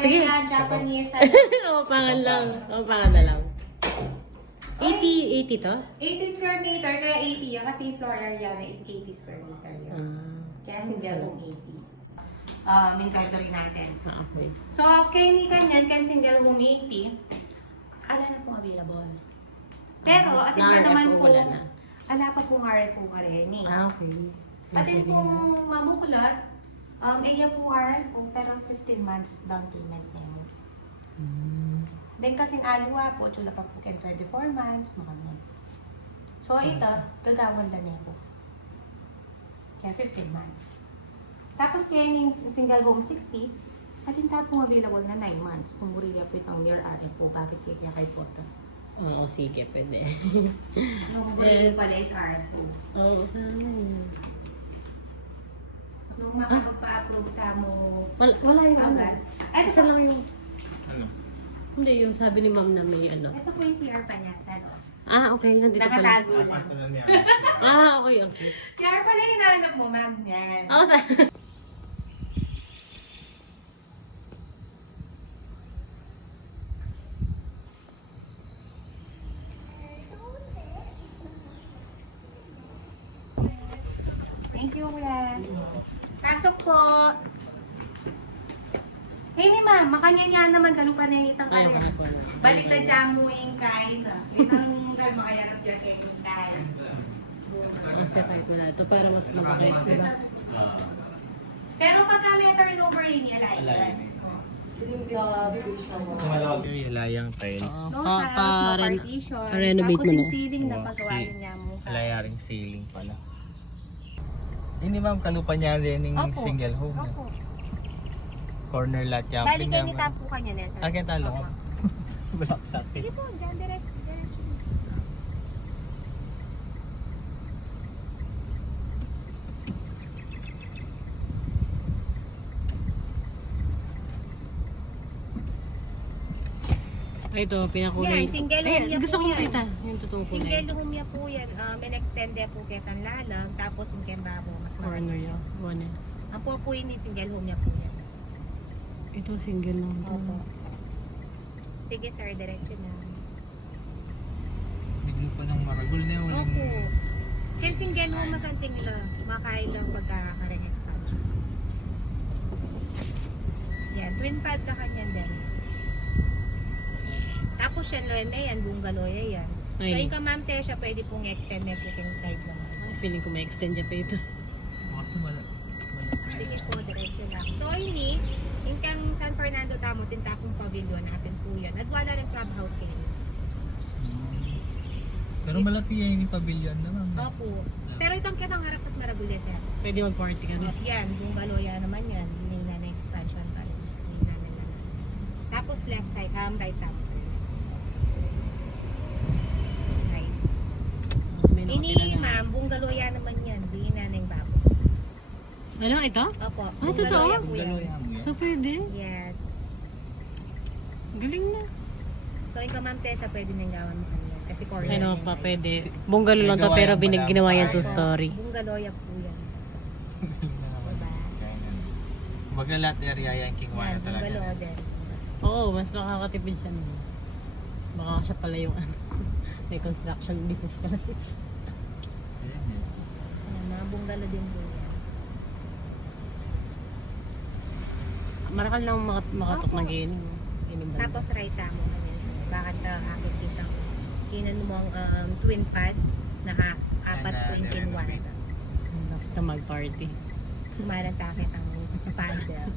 sige. Korean, Japanese, Kapapangan lang. Kapapangan na lang. 80 to? 80 square meter, kaya 80 yan. Kasi yung floor area na is 80 square meter yan. Kaya single home 80. Inventory natin. Okay. So, kay ni kanyan, kay single home 80, ala na pong available. Pero, atin pa naman po, wala na. ala pa pong RFO ka rin eh. Okay. Atin Sige pong na. mabukulot, iya po RFO, pero 15 months down payment na mo. Then kasing alwa po, chula pa po ken 24 months, makamyan. So, ito, gagawan na niya po. Kaya 15 months. Tapos kaya yung single home 60, atin tapong available na 9 months. Tumuriya po itong near RFO. Bakit kaya kay po ito? Oo, sige, pwede. Tumuriya pala is RFO. Oo, sana yun. Nung makapagpa-upload ka mo Wala yung ano. agad. Ay, Isa ito, lang yung... Ano? Hindi, yung sabi ni ma'am na may ano. ito po yung CR pa niya. Sa ano? Okay, nandito pala. Nakatago lang. Ito na niya. Okay. CR pala yung hinahanap mo, ma'am. Yan. Oo, Thank you, kuya. Pasok po. Hey ni ma'am, makanya naman kanong panayitang ka Ayaw ka rin. na po. Balik na dyan mo yung kain. Itang kalma kaya ng dyan kay Kusay. Kasi kahit wala ito para mas mabakayos, diba? Pero pagka may turnover yun, alay. Yung layang tiles. No house, no partition. renovate Tapos mo yung na. ceiling na Oo, pasuwain niya mo. Layaring ceiling pala. Hindi ma'am, kalupa niya din yung Opo. single home. Opo. Corner lot Bali jumping kayo niya. ni tapo ka niya, Nelson. Akin talo. Opo. Block sa akin. Sige po, dyan direct. Ito, pinakulay. Yan, single home niya gusto po kong yan. kita. Yung totoong kulay. Single room niya po yan. Min-extend niya po ketan lalang. Tapos yung kembabo, mas Corner marami. yun. One. Ang po po yun, single home niya po yan. Ito, single lang to. Opo. Sige sir, diretso na. Biglo pa ng maragol na yun. Opo. Kaya single home masanting lang. Makain lang pagkakakarang expansion. Yan, twin pad na kanyan din. Tapos yan, loyme yan, bungaloya yan. So Ay. yung kamam siya, pwede pong extend na po yung side naman. Ang feeling ko may extend niya pa ito. Kasi Sige po, diretso lang. So, ini, yung kang San Fernando tamo, tintapong pavilion natin po yan. Nagwala rin clubhouse kayo. Pero malaki yan yung pavilion naman. Opo. Pero itong kitang harap mas maragulya sir. Pwede mag-party ka rin. Yan, bungaloya naman yan. Hindi na expansion pa rin. Hindi na. Tapos left side, right tamo sir. Right. May Ini, nakakilala. ma'am, bungaloya naman yan. Hindi na ng babo. Ano, ito? Opo, totoo? bungaloya po yan. Galoy mo yan. So, pwede? Yes. Galing na. So, yung kamam siya, pwede nang gawan mo kanyan. Kasi corner. Ano yan, pa, right? pwede. Bungalow lang to, May pero gawa yan pala. ginawa yan Opo, to story. Bungaloya po yan. Baga lot area yan, King Yan, Wana talaga. bungalow din. Oo, mas nakakatipid siya nun. Baka siya pala yung ano, may construction business pala siya. Ayan yan. Yan, mga bungalow din po yan. Marakal lang makatok Opo. ng gaming. Tapos right tamo kanyan. So, bakit ako kita ko? Kinan mo ang twin pad na apat po yung kinwan. Basta mag-party. Kumalang takit ang puzzle.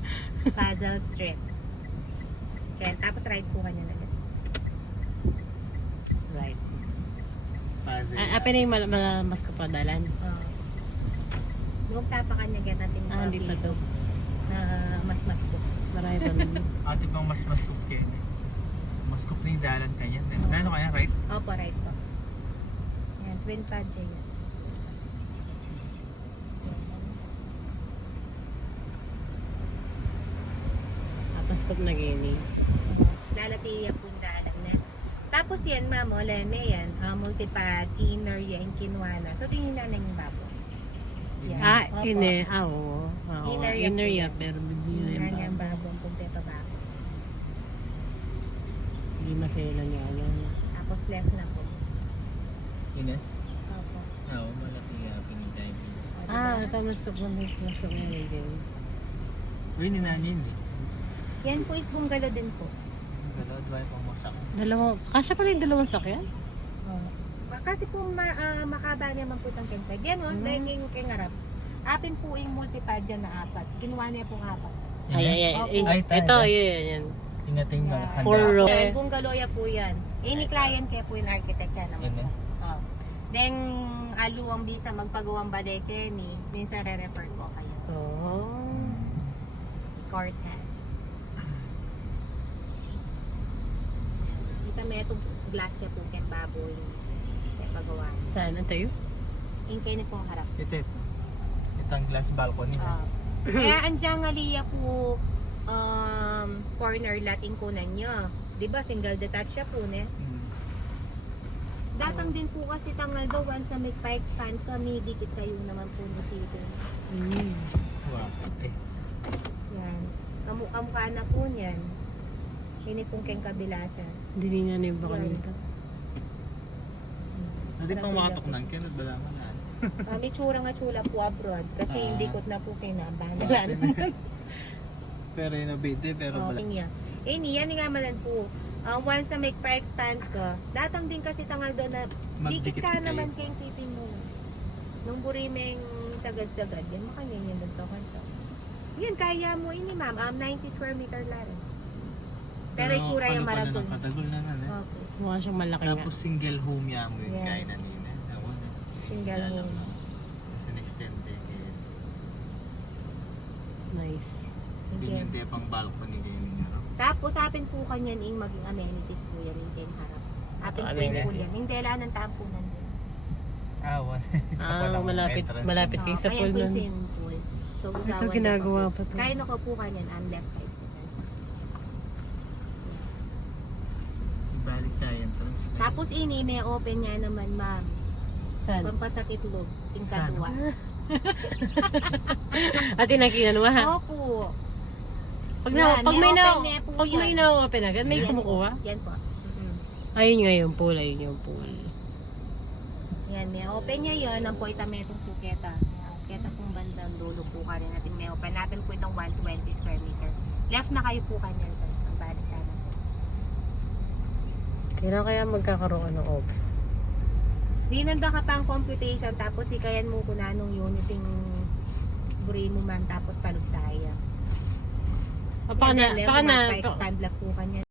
Puzzle strip. Kaya, tapos right po kanyan ulit. Right. Puzzle. Apa na yung mas kapadalan? Huwag tapa kanya get natin Hindi pa to. na mas ko. Marami pa naman. Ate pang mas maskup kayo. Maskup na yung dalan kanya. Dano kaya, right? Opo, right po. Yan, twin pad siya yan. Tapos kop na gaming. Lalatiya po yung dalan na. Tapos yan, ma'am, oleme yan. Multipad, inner yan, kinwana. So, tingin na yung babo. Yan. Oo. Inner yan Inner po ya, yan. pero bibili na yung Yan bago. yung babo, ang kumpleto babo. Maselan niya. Tapos left na po. Yun eh. Opo. Oo, malaki nga pinitay. Ito mas kapag na din. Uy, ninanyin eh. Yan po is bungalow din po. Galawad ba yung pangmasak? Kasya pala yung dalawang sakyan? Kasi po makaba naman po itong kensay. Yan o, naging kingarap. Apin po yung multipad dyan na 4. Kinuha niya pong 4. Ito, yun. Tingating ba? Yeah. 4 row. Yan, bungaloya po yan. Any client kaya po yung architect yan naman. Yun eh. Oh. Then, aluwang bisa magpagawang balete ni, minsan re-refer ko kayo. Oh. Cortez. Ito may itong glass niya po kaya baboy. Kaya pagawa. Saan? Ito yun? Yung kayo po harap. Ito. Itang glass balcony. Kaya andyan nga liya po corner lot kunan nyo. Diba single detached siya po ne? Datang din po kasi tangal daw once na may pa-expand kami, dikit kayo naman po ni City. Wow. Yan. Kamukha na po niyan. Hindi pong keng kabila siya. Hindi nga na yung baka Yan. dito. Hindi pang makatuknan. Kaya nagbalangan na. May tsura nga tsula po abroad kasi hindi ko na po kinabahan. Pero yun nabite, pero Oh, bala. niya. Yan nga malan po. Once na make pa-expand ka, datang din kasi tangal doon na dikit ka kayo. naman kayong city mo. Nung burimeng sagad-sagad, yan makanyan yan doon to. Yan, kaya mo ini ma'am, 90 square meter lang. Pero itsura yung maragol. Patagol na na. Okay. Mukha siyang malaki nga. Tapos single home yan mo yun. Yes. Kaya na nina. Single home. Kasi next 10 decade. Nice. Hindi Okay. niya tayo pang balcony kayo ninyo. Tapos apin po kanyan yung maging amenities po yan yung harap. Apin po yung pool yan. Hindi lang ng tampunan din. Malapit kayo sa pool Ayan po yung nun. swimming pool. So, Ito ginagawa pa to. Kaya nakupukan yan ang left side po. Ibalik tayo entrance. Tapos ini may open niya naman ma'am. Saan? Pampasakit loob. Tingkadwa. At tinakinan mo ha? Opo. Pag Yan, may may na, open na po pag may yan. na-open agad, may Yan po. kumukuha? Yan po. Ayun nga yung pool, ayun yung pool. Yan, may open niya yun. Ang po itametong puketa. Keta pong bandang dulo po ka rin natin. May open natin po itong 120 square meter. Left na kayo po kanyan sir. Ang balik ka na po. Kailan kaya magkakaroon ng open? Di nanda ka pang computation. Tapos ikayan mo ko na nung uniting burin mo man. Tapos palug tayo. Baka na, pa-expand lang po kanyan.